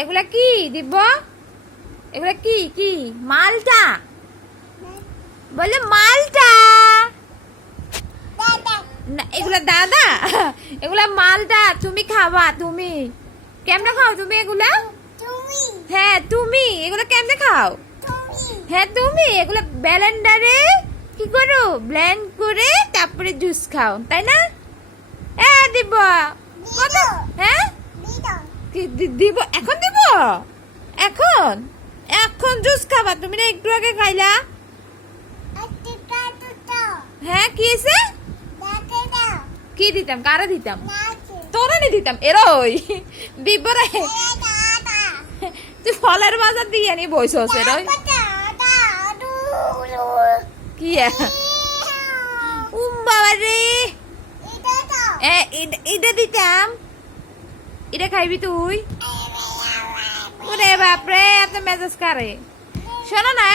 এগুলা কি দিব? এগুলা কি কি? মালটা বলে, মালটা না, এগুলা দাদা এগুলা মালটা তুমি খাবা। তুমি কেমনে খাও তুমি এগুলা? হ্যাঁ তুমি এগুলা কেমনে খাও? হ্যাঁ তুমি এগুলা ব্লেন্ডারে কি করো, ব্লেন্ড করে তারপরে জুস খাও, তাই না? হ্যাঁ দিব। কত? হ্যাঁ দিব, এখন দিব? এখন এখন জুস খাবা তুমি না? একটু আগে খাইলা। হ্যাঁ কি হয়েছে? কি দিতাম? কারা দিতাম? তোরা নি দিতাম এরই দিব রে। তুই ফলের বাজার দিয়ে নি বইছস এরই কি? বাবা রে, এটা দিতাম। এটা খাইবি তুই? ওরে বাপরে, এত মেজাজ কারে। শোনো না,